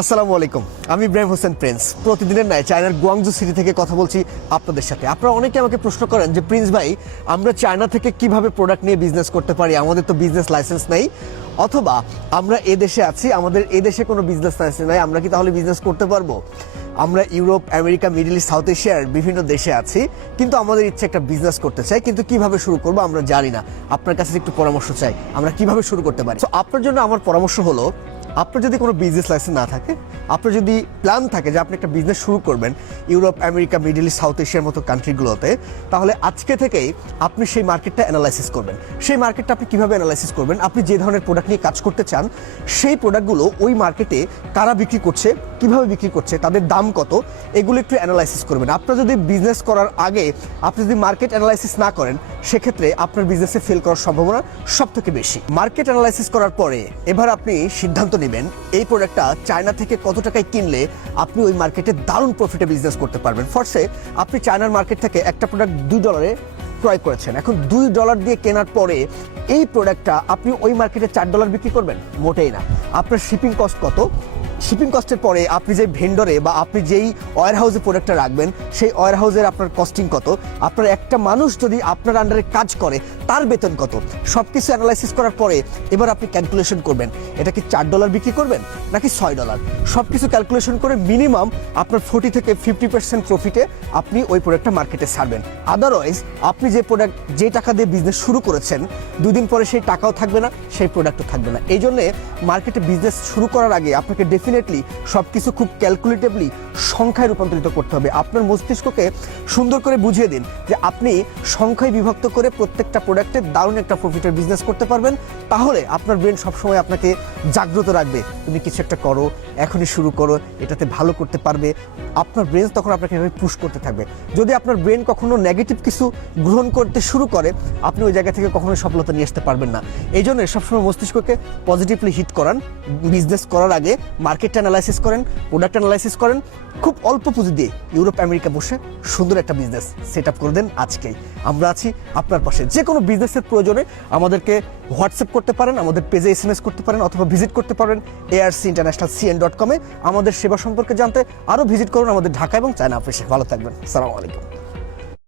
আসসালামু আলাইকুম, আমি ইব্রাহিম হোসেন প্রিন্স। প্রতিদিনের ন্যায় চায়নার গুয়াংজু সিটি থেকে কথা বলছি আপনাদের সাথে। আপনারা অনেকে আমাকে প্রশ্ন করেন যে প্রিন্স ভাই, আমরা চায়না থেকে কিভাবে প্রোডাক্ট নিয়ে বিজনেস করতে পারি, আমাদের তো বিজনেস লাইসেন্স নেই, অথবা আমরা এ দেশে আছি, আমাদের এ দেশে কোনো বিজনেস লাইসেন্স নেই, আমরা কি তাহলে বিজনেস করতে পারবো? আমরা Europe, America, middle east, south এশিয়ার বিভিন্ন দেশে আছি, কিন্তু আমাদের ইচ্ছে একটা বিজনেস করতে চাই, কিন্তু কিভাবে শুরু করবো আমরা জানি না। আপনার কাছে একটু পরামর্শ চাই, আমরা কিভাবে শুরু করতে পারি। তো আপনার জন্য আমার পরামর্শ হলো, আপনার যদি কোনো বিজনেস লাইসেন্স না থাকে, আপনার যদি প্ল্যান থাকে যে আপনি একটা বিজনেস শুরু করবেন Europe, America, middle east, south এশিয়ার মতো কান্ট্রিগুলোতে, তাহলে আজকে থেকেই আপনি সেই মার্কেটটা অ্যানালাইসিস করবেন। সেই মার্কেটটা আপনি কীভাবে অ্যানালাইসিস করবেন? আপনি যে ধরনের প্রোডাক্ট নিয়ে কাজ করতে চান, সেই প্রোডাক্টগুলো ওই মার্কেটে কারা বিক্রি করছে, কিভাবে বিক্রি করছে, তাদের দাম কত, এগুলো একটু অ্যানালাইসিস করবেন। আপনার যদি বিজনেস করার আগে আপনি যদি মার্কেট অ্যানালাইসিস না করেন, সেক্ষেত্রে আপনার বিজনেসে ফেল করার সম্ভাবনা সব থেকে বেশি। মার্কেট অ্যানালাইসিস করার পরে এবার আপনি সিদ্ধান্ত নেবেন এই প্রোডাক্টটা চায়না থেকে কত টাকায় কিনলে আপনি ওই মার্কেটে দারুণ প্রফিটে বিজনেস করতে পারবেন। ফরসে আপনি চায়নার মার্কেট থেকে একটা প্রোডাক্ট $2 ক্রয় করেছেন, এখন $2 দিয়ে কেনার পরে এই প্রোডাক্টটা আপনি ওই মার্কেটে $4 বিক্রি করবেন? মোটেই না। আপনার শিপিং কস্ট কত? শিপিং কস্টের পরে আপনি যে ভেন্ডরে বা আপনি যেই ওয়্যার হাউসে প্রোডাক্টটা রাখবেন, সেই ওয়্যার হাউসের আপনার কস্টিং কত, আপনার একটা মানুষ যদি আপনার আন্ডারে কাজ করে তার বেতন কত, সব কিছু অ্যানালাইসিস করার পরে এবার আপনি ক্যালকুলেশন করবেন এটা কি $4 বিক্রি করবেন নাকি $6। সব কিছু ক্যালকুলেশন করে মিনিমাম আপনার 40 থেকে 50% প্রফিটে আপনি ওই প্রোডাক্টটা মার্কেটে ছাড়বেন। আদারওয়াইজ আপনি যে টাকা দিয়ে বিজনেস শুরু করেছেন, 2 দিন পরে সেই টাকাও থাকবে না, সেই প্রোডাক্টও থাকবে না। এই জন্যে মার্কেটে বিজনেস শুরু করার আগে আপনাকে ডেফিনেটলি সব কিছু খুব ক্যালকুলেটিভলি সংখ্যায় রূপান্তরিত করতে হবে। আপনার মস্তিষ্ককে সুন্দর করে বুঝিয়ে দিন যে আপনি সংখ্যায় বিভক্ত করে প্রত্যেকটা প্রোডাক্টে দারুণ একটা প্রফিটের বিজনেস করতে পারবেন। তাহলে আপনার ব্রেন সবসময় আপনাকে জাগ্রত রাখবে, তুমি কিছু একটা করো, এখনই শুরু করো, এটাতে ভালো করতে পারবে। আপনার ব্রেন তখন আপনাকে এভাবে পুশ করতে থাকবে। যদি আপনার ব্রেন কখনো নেগেটিভ কিছু গ্রহণ করতে শুরু করে, আপনি ওই জায়গা থেকে কখনোই সফলতা নিয়ে আসতে পারবেন না। এই জন্য সবসময় মস্তিষ্ককে পজিটিভলি হিট করান। বিজনেস করার আগে মার্কেট অ্যানালাইসিস করেন, প্রোডাক্ট অ্যানালাইসিস করেন, খুব অল্প পুঁজি দিয়ে ইউরোপ, আমেরিকা বসে সুন্দর একটা বিজনেস সেট আপ করে দেন আজকেই। আমরা আছি আপনার পাশে। যে কোনো বিজনেসের প্রয়োজনে আমাদেরকে হোয়াটসঅ্যাপ করতে পারেন, আমাদের পেজে SMS করতে পারেন, অথবা ভিজিট করতে পারেন arcinternationalcn.com-এ। আমাদের সেবা সম্পর্কে জানতে আরও ভিজিট করুন আমাদের ঢাকা এবং চায়না অফিসে। ভালো থাকবেন। আসসালামু আলাইকুম।